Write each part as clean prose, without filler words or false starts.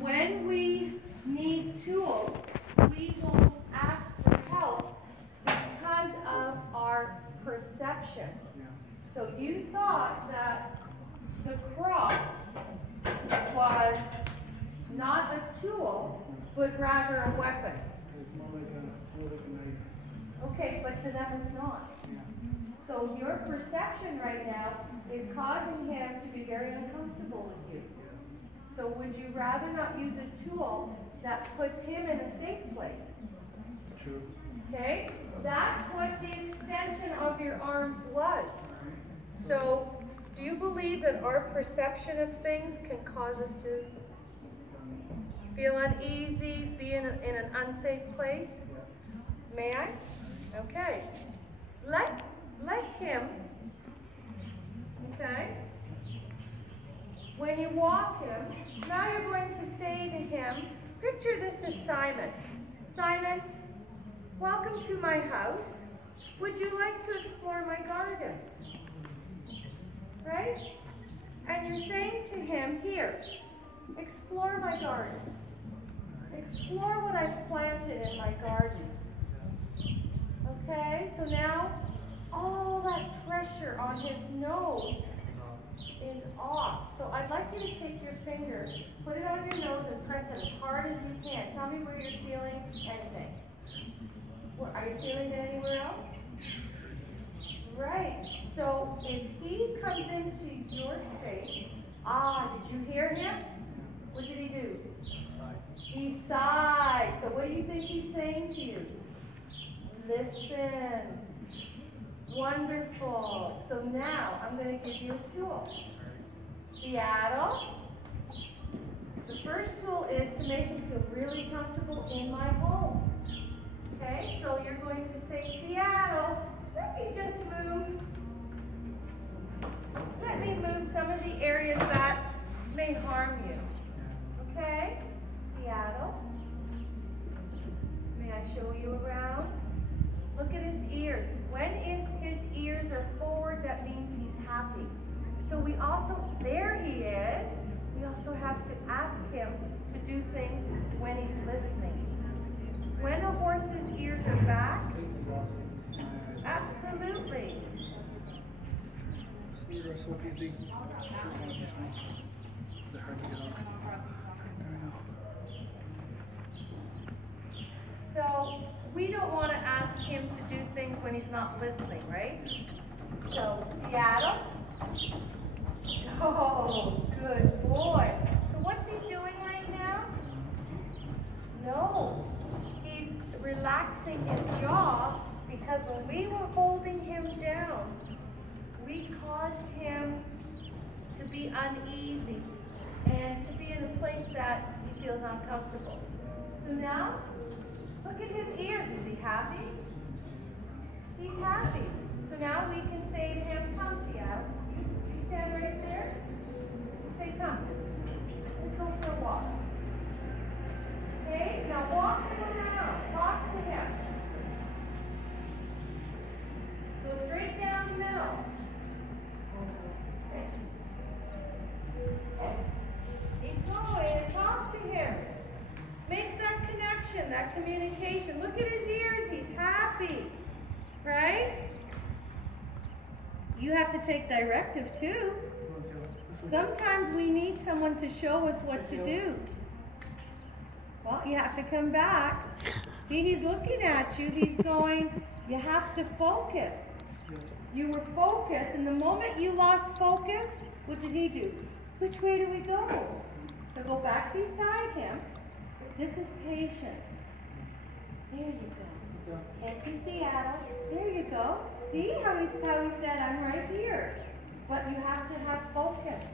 When we need tools, we will ask for help because of our perception. So you thought that the crop was not a tool, but rather a weapon. Okay, but to them it's not. So your perception right now is causing him to be very uncomfortable with you. So would you rather not use a tool that puts him in a safe place? True. Okay? That's what the extension of your arms was. So do you believe that our perception of things can cause us to feel uneasy, be in an unsafe place? May I? Okay. Let him, okay? When you walk him, now you're going to say to him, picture this as Simon. Simon, welcome to my house. Would you like to explore my garden? Right? And you're saying to him, here, explore my garden. Explore what I've planted in my garden. Okay, so now all that pressure on his nose is off. So I'd like you to take your finger, put it on your nose and press it as hard as you can. Tell me where you're feeling anything. Are you feeling it anywhere else? Right. So if he comes into your space, did you hear him? What did he do? He sighed. So what do you think he's saying to you? Listen. Wonderful. So now I'm going to give you a tool. Seattle. The first tool is to make him feel really comfortable in my home. Okay, so you're going to say, Seattle, let me just move. Let me move some of the areas that may harm you. Okay, Seattle. May I show you around? Look at his ears. When his ears are forward, that means he's happy. So we also, there he is, we also have to ask him to do things when he's listening. When a horse's ears are back, absolutely. You're so busy. They're hard to get off. So we don't want to ask him to do things when he's not listening, right? So Seattle. Oh, good boy. So what's he doing right now? No. He's relaxing his jaw because when we were holding him down, we caused him to be uneasy and to be in a place that he feels uncomfortable. So now, look at his ears. Is he happy? He's happy. So now we can say to him, come, Seattle. You stand right there. Say, come. Let's go for a walk. Okay? Now walk him around. Talk to him. Go straight down the middle. Okay. Keep going. Talk to him. Make that connection, that communication. Look at his ears. He's happy. Right? You have to take directive too. Sometimes we need someone to show us what to do. Well, you have to come back. See, he's looking at you. He's going, you have to focus. You were focused, and the moment you lost focus, what did he do? Which way do we go? So go back beside him. This is patient. There you go. Thank you, Seattle. There you go. See how he said, I'm right here. But you have to have focus.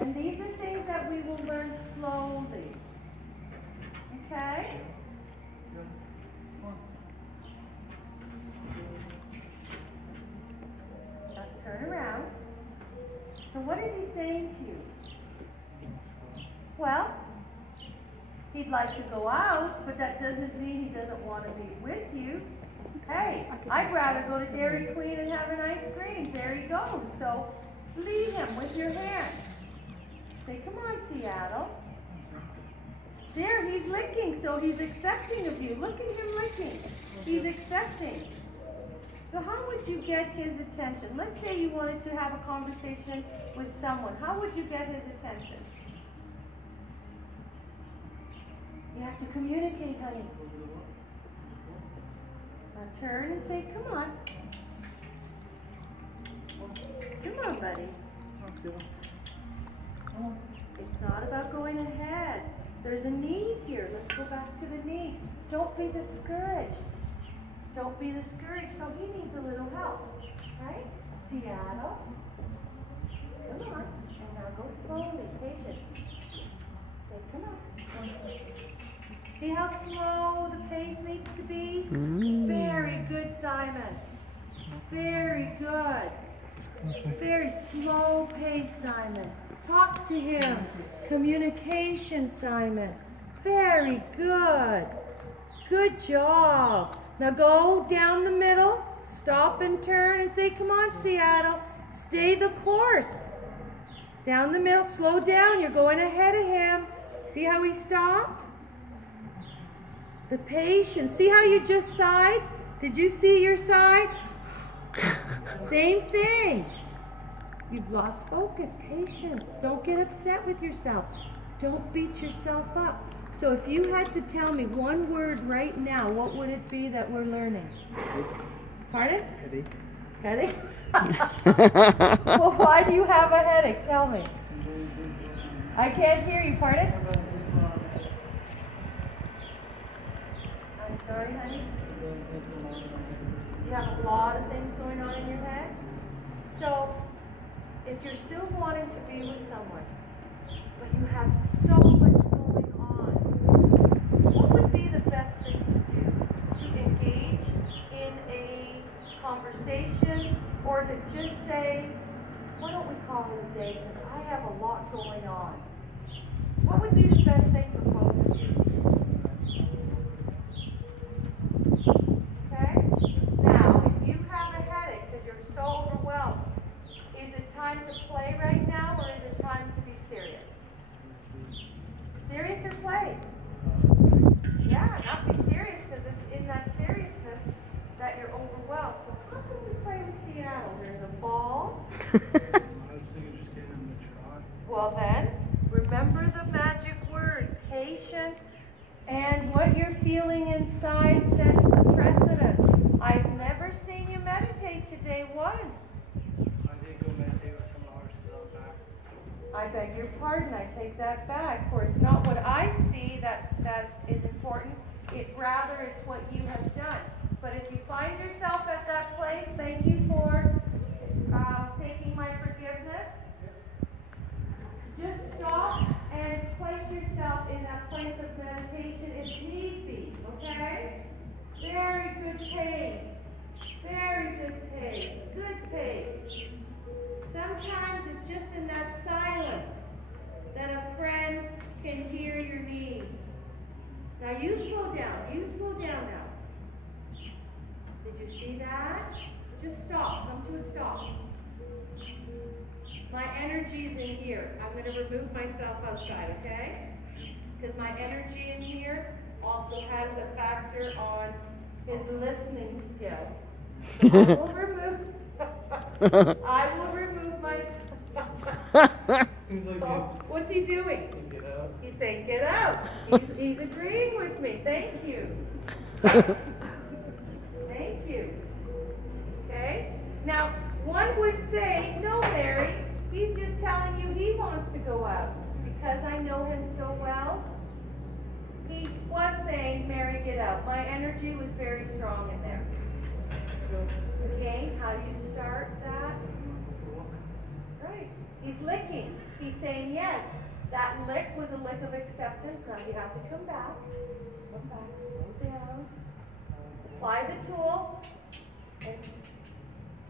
And these are things that we will learn slowly. Okay? Just turn around. So what is he saying to you? Well, he'd like to go out, but that doesn't mean he doesn't want to be with you. Hey, I'd rather go to Dairy Queen and have an ice cream. There he goes. So lead him with your hand. Say, come on, Seattle. There, he's licking, so he's accepting of you. Look at him licking. He's accepting. So how would you get his attention? Let's say you wanted to have a conversation with someone. How would you get his attention? You have to communicate, honey. Now turn and say, come on. Come on, buddy. It's not about going ahead. There's a need here. Let's go back to the need. Don't be discouraged. Don't be discouraged. So he needs a little help, right? Seattle. Come on. And now go slowly, patient. Okay, come on. See how slow the pace needs to be? Very good, Simon. Very good. Very slow pace, Simon. Talk to him. Communication, Simon. Very good. Good job. Now go down the middle, stop and turn and say, come on, Seattle. Stay the course. Down the middle, slow down. You're going ahead of him. See how he stopped? The patience. See how you just sighed? Did you see your side? Same thing. You've lost focus. Patience. Don't get upset with yourself. Don't beat yourself up. So if you had to tell me one word right now, what would it be that we're learning? Pardon? Headache. Headache? Well, why do you have a headache? Tell me. I can't hear you. Pardon? I'm sorry, honey. You have a lot of things going on in your head. So, if you're still wanting to be with someone, but you have so much going on, what would be the best thing to do? To engage in a conversation, or to just say, why don't we call it a day, because I have a lot going on. What would be the best thing for both of you? Okay? Now, if you have a headache because you're so overwhelmed, is it time to play right now, or is it time to be serious? Serious or play? Yeah, not be serious, because it's in that seriousness that you're overwhelmed. So how can we play with Seattle? There's a ball. I was thinking just getting him to try. Well then, remember the magic word, patience, and what you're feeling inside sets the precedence. I've never seen you meditate today once. I did go meditate with some of the horses out back. I beg your pardon, I take that back, for it's not what I see that is important, rather it's what you have done. But if you find yourself at that place, thank you for taking my forgiveness. Just stop and place yourself in that place of meditation if need be, okay? Very good pace. Very good pace. Good pace. Sometimes it's just in that silence that a friend can hear your need. Now you slow down. You slow down now. Did you see that? Just stop. Come to a stop. My energy's in here. I'm going to remove myself outside, okay? Because my energy in here also has a factor on his listening skills. So I will remove myself. He's like, So, what's he doing? get out. He's saying, get out. He's agreeing with me. Thank you. Thank you. Okay? Now, one would say, no, Mary, he's just telling you he wants to go out. Because I know him so well, he was saying, Mary, get out. My energy was very strong in there. Okay, how do you start that? Right. He's licking. He's saying, yes, that lick was a lick of acceptance. Now you have to come back. Come back, slow down. Apply the tool and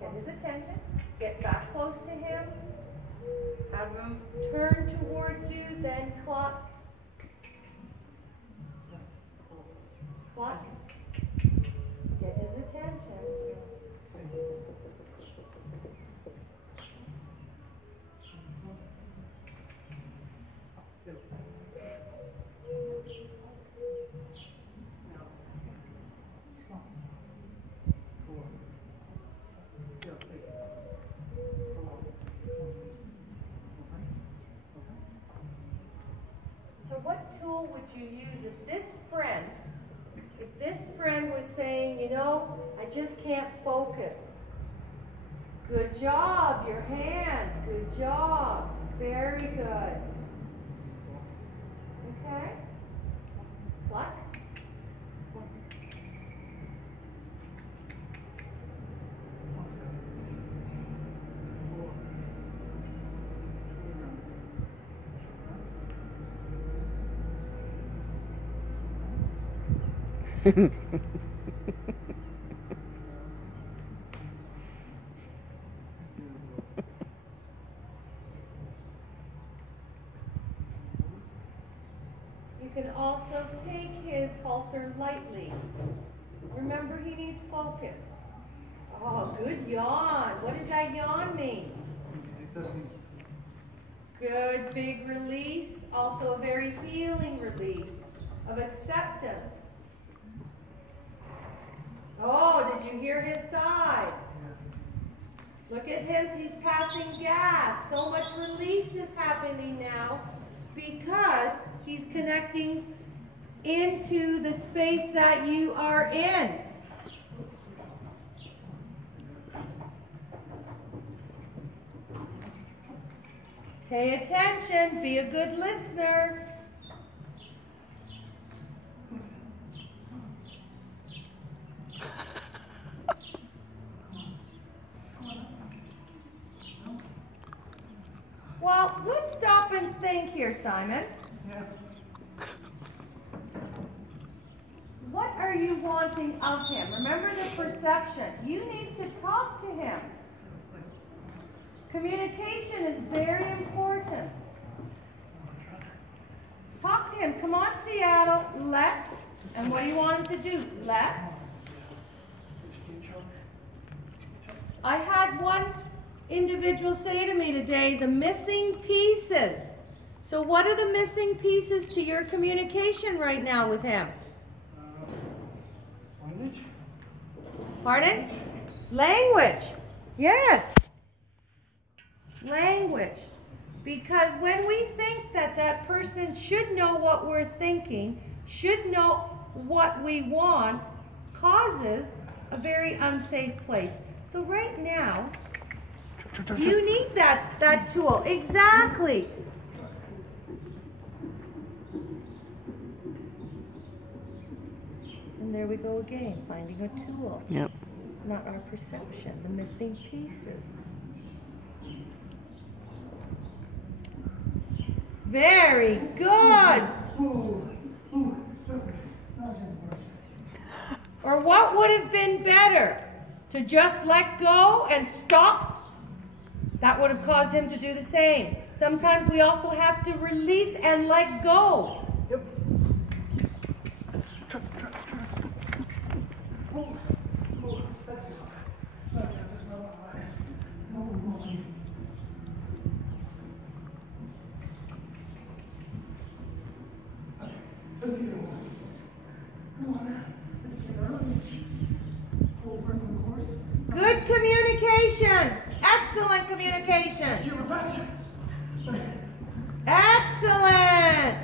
get his attention. Get back close to him. Have him turn towards you, then cluck. Cluck. Get his attention. what tool would you use if this friend was saying, you know, I just can't focus? Good job, your hand. Good job. Very good. Okay. What? You can also take his halter lightly. Remember, he needs focus. Oh, good yawn. What does that yawn mean? Good big release. Also a very healing release of acceptance. Oh, did you hear his sigh? Look at him, he's passing gas. So much release is happening now because he's connecting into the space that you are in. Pay attention, be a good listener. Well, let's stop and think here, Simon. Yeah. What are you wanting of him? Remember the perception. You need to talk to him. Communication is very important. Talk to him. Come on, Seattle. Let's. And what do you want him to do? Let's. I had one individual say to me today, the missing pieces. So what are the missing pieces to your communication right now with him? Language? Pardon? Language. Yes. Language. Because when we think that that person should know what we're thinking, should know what we want, causes a very unsafe place. So right now, you need that tool. Exactly. And there we go again, finding a tool. Yep. Not our perception, the missing pieces. Very good. Or what would have been better? To just let go and stop? That would have caused him to do the same. Sometimes we also have to release and let go. Yep. Good communication. Excellent communication. Excellent.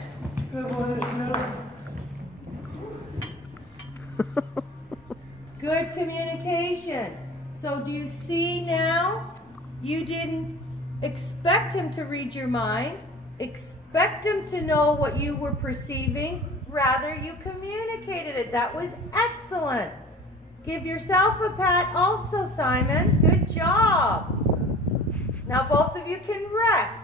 Good communication. So do you see now? You didn't expect him to read your mind, expect him to know what you were perceiving. Rather, you communicated it. That was excellent. Give yourself a pat also, Simon. Good job. Now both of you can rest.